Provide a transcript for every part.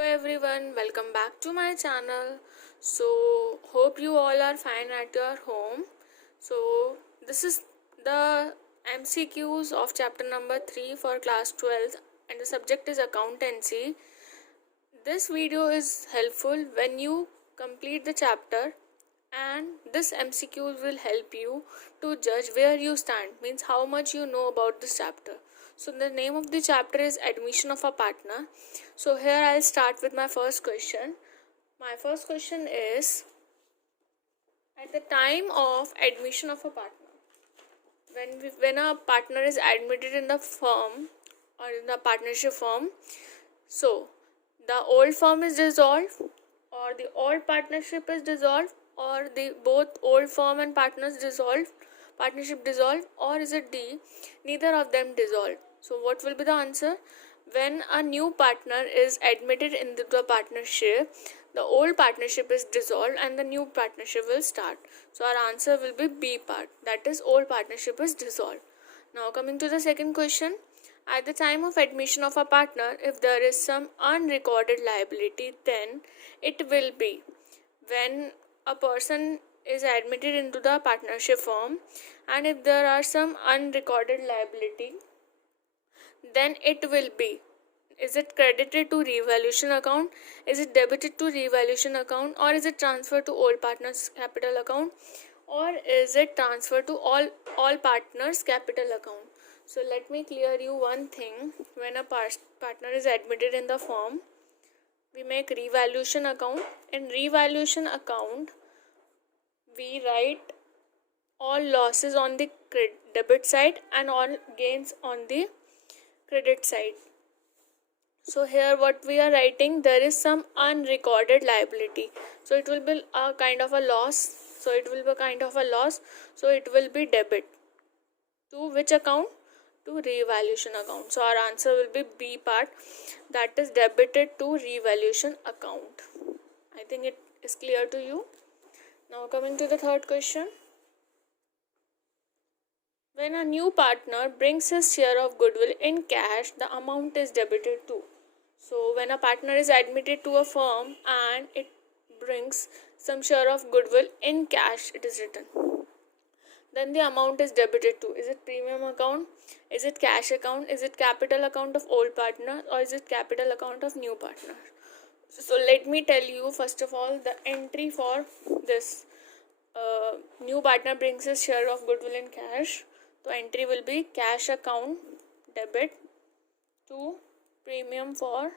Hello everyone, welcome back to my channel. So, hope you all are fine at your home. So, this is the MCQs of chapter number 3 for class 12 and the subject is accountancy. This video is helpful when you complete the chapter, and this MCQ will help you to judge where you stand, means how much you know about this chapter. So the name of the chapter is admission of a partner. So here I'll start with my first question. My first question is, at the time of admission of a partner, when a partner is admitted in the firm or in the partnership firm, so the old firm is dissolved, or the old partnership is dissolved, or the both old firm and partnership dissolved, or is it D, neither of them dissolved? So what will be the answer? When a new partner is admitted into the partnership, the old partnership is dissolved and the new partnership will start. So our answer will be B part, that is old partnership is dissolved. Now coming to the second question. At the time of admission of a partner, if there is some unrecorded liability, then it will be when a person is admitted into the partnership firm, and if there are some unrecorded liability, then it will be, is it credited to revaluation account, is it debited to revaluation account, or is it transferred to old partners capital account, or is it transferred to all partners capital account? So let me clear you one thing. When a partner is admitted in the firm, we make revaluation account. In revaluation account, we write all losses on the debit side and all gains on the credit side. So here what we are writing, there is some unrecorded liability, so it will be a kind of a loss. So it will be debit to which account? To revaluation account. So our answer will be B part, that is debited to revaluation account. I think it is clear to you. Now coming to the third question. When a new partner brings his share of goodwill in cash, the amount is debited to. So when a partner is admitted to a firm and it brings some share of goodwill in cash, it is written, then the amount is debited to. Is it premium account? Is it cash account? Is it capital account of old partner? Or is it capital account of new partner? So let me tell you first of all the entry for this. New partner brings his share of goodwill in cash. So entry will be cash account debit to premium for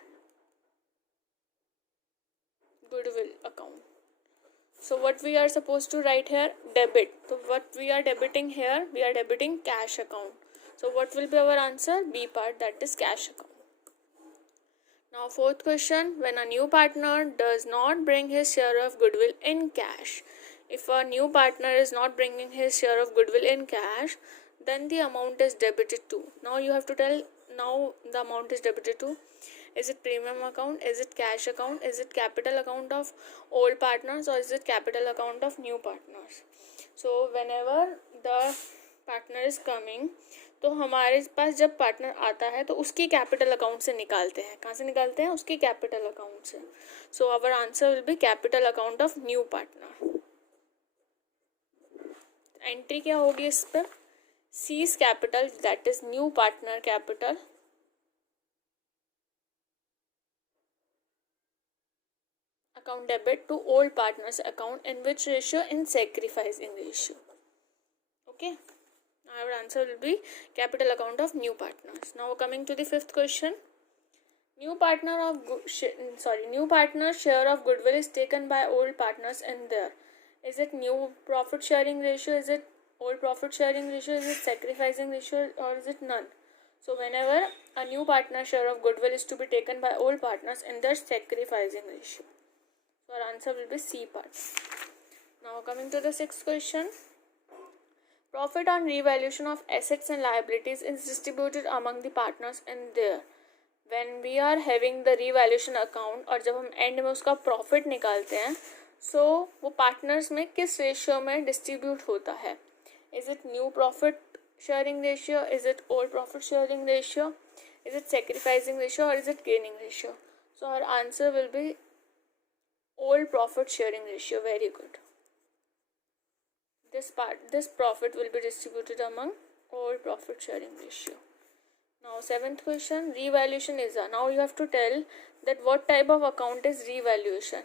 goodwill account. So what we are supposed to write here? Debit. So what we are debiting here? We are debiting cash account. So what will be our answer? B part, that is cash account. Now fourth question. When a new partner does not bring his share of goodwill in cash, if a new partner is not bringing his share of goodwill in cash, then the amount is debited to. Now you have to tell, now the amount is debited to. Is it premium account? Is it cash account? Is it capital account of old partners, or is it capital account of new partners? So whenever the partner is coming, तो हमारे पास जब partner आता है तो उसकी capital account से निकालते हैं. कहाँ से निकालते हैं? उसकी कैपिटल अकाउंट से. So our answer will be capital account of new partner. Entry क्या होगी इस पर? C's capital, that is new partner capital, account debit to old partners account, in which ratio? In sacrificing ratio. Okay, our answer will be capital account of new partners. Now coming to the fifth question. New partner share of goodwill is taken by old partners in there. Is it new profit sharing ratio? Is it old profit sharing ratio? Is it sacrificing ratio, or is it none? So whenever a new partner share of goodwill is to be taken by old partners in their sacrificing ratio. So our answer will be C part. Now coming to the sixth question. Profit on revaluation of assets and liabilities is distributed among the partners in there. When we are having the revaluation account, और जब हम and में उसका profit निकालते हैं, सो वो partners में किस रेशियो में डिस्ट्रीब्यूट होता है? Is it new profit sharing ratio? Is it old profit sharing ratio? Is it sacrificing ratio, or is it gaining ratio? So our answer will be old profit sharing ratio. Very good. This profit will be distributed among old profit sharing ratio. Now seventh question, revaluation is a. Now you have to tell that what type of account is revaluation.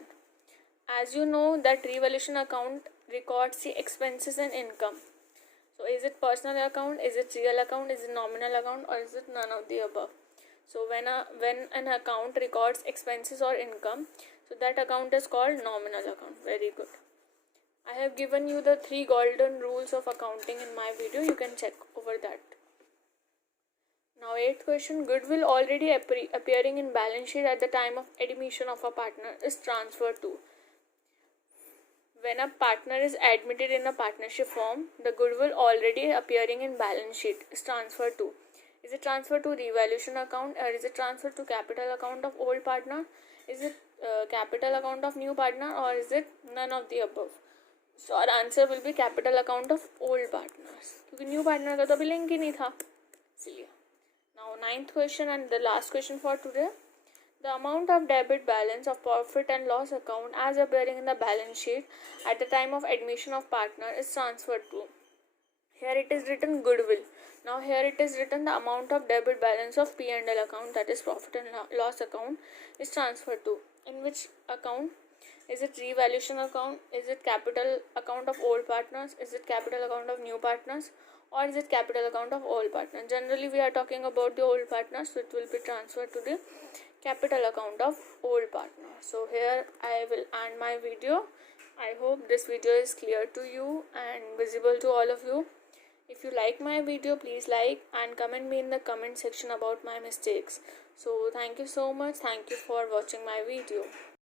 As you know that revaluation account records the expenses and income. So is it personal account, is it real account, is it nominal account, or is it none of the above? So when an account records expenses or income, so that account is called nominal account. Very good. I have given you the 3 golden rules of accounting in my video. You can check over that. Now 8th question, goodwill already appearing in balance sheet at the time of admission of a partner is transferred to. When a partner is admitted in a partnership firm, the goodwill already appearing in balance sheet is transferred to. Is it transferred to revaluation account, or is it transferred to capital account of old partner? Is it capital account of new partner, or is it none of the above? So our answer will be capital account of old partners, क्योंकि new partner का तो अभी link ही नहीं था इसलिए. Now 9th question and the last question for today. The amount of debit balance of profit and loss account as appearing in the balance sheet at the time of admission of partner is transferred to. Here it is written goodwill. Now here it is written the amount of debit balance of P&L account, that is profit and loss account, is transferred to. In which account? Is it revaluation account? Is it capital account of old partners? Is it capital account of new partners? Or is it capital account of old partners? Generally we are talking about the old partners, so it will be transferred to the capital account of old partners. So here I will end my video. I hope this video is clear to you and visible to all of you. If you like my video, please like and comment me in the comment section about my mistakes. So thank you so much. Thank you for watching my video.